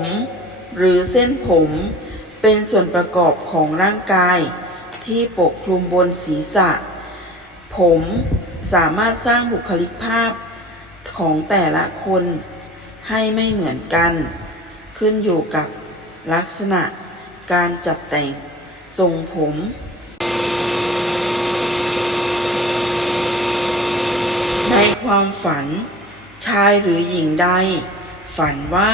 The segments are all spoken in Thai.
ม หรือเส้นผม เป็นส่วนประกอบของร่างกาย ที่ปกคลุมบนศีรษะ ผมสามารถสร้างบุคลิกภาพของแต่ละคนให้ไม่เหมือนกัน ขึ้นอยู่กับลักษณะการจัดแต่งทรงผมในความฝัน ชายหรือหญิงใด ฝันว่า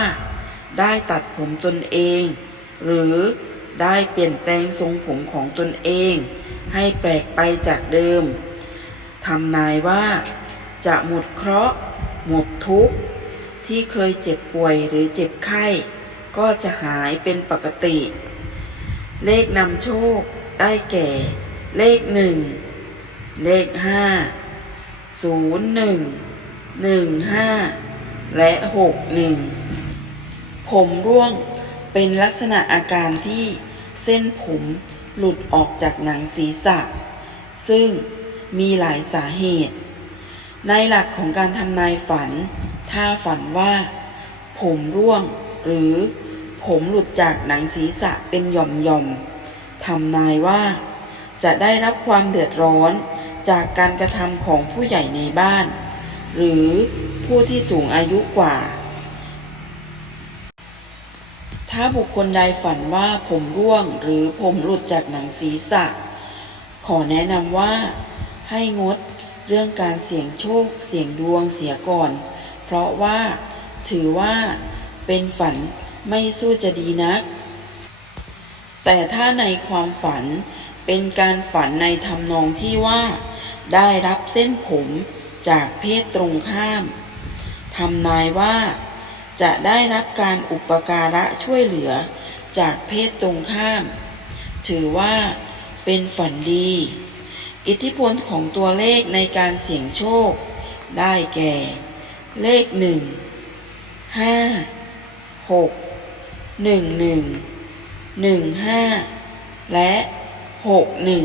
ได้ตัดผมตนเอง หรือได้เปลี่ยนแปลงทรงผมของตนเอง ให้แปลกไปจากเดิมทำนายว่า จะหมดเคราะห์ หมดทุกข์ ที่เคยเจ็บป่วยหรือเจ็บไข้ ก็จะหายเป็นปกติ เลขนำโชคได้แก่ เลขหนึ่งเลขห้าศูนย์หนึ่งหนึ่งห้าและหกหนึ่ง ผมร่วงเป็นลักษณะอาการที่เส้นผมหลุดออกจากหนังศีรษะ ซึ่งมีหลายสาเหตุ ในหลักของการทำนายฝัน ถ้าฝันว่า ผมร่วง หรือผมหลุดจากหนังศีรษะเป็นหย่อมๆทำนายว่า จะได้รับความเดือดร้อนจากการกระทำของผู้ใหญ่ในบ้าน หรือผู้ที่สูงอายุกว่า ถ้าบุคคลใดฝันว่าผมร่วงหรือผมหลุดจากหนังศีรษะ ขอแนะนำว่า ให้งดเรื่องการเสี่ยงโชค เสี่ยงดวงเสียก่อน เพราะว่าถือว่าเป็นฝันไม่สู้จะดีนัก แต่ถ้าในความฝันเป็นการฝันในทำนองที่ว่า ได้รับเส้นผมจากเพศตรงข้ามทำนายว่า จะได้รับการอุปการะช่วยเหลือจากเพศตรงข้าม ถือว่าเป็นฝันดี อิทธิพลของตัวเลขในการเสี่ยงโชค ได้แก่ เลขหนึ่งห้าหกหนึ่งหนึ่งหนึ่งห้าและหกหนึ่ง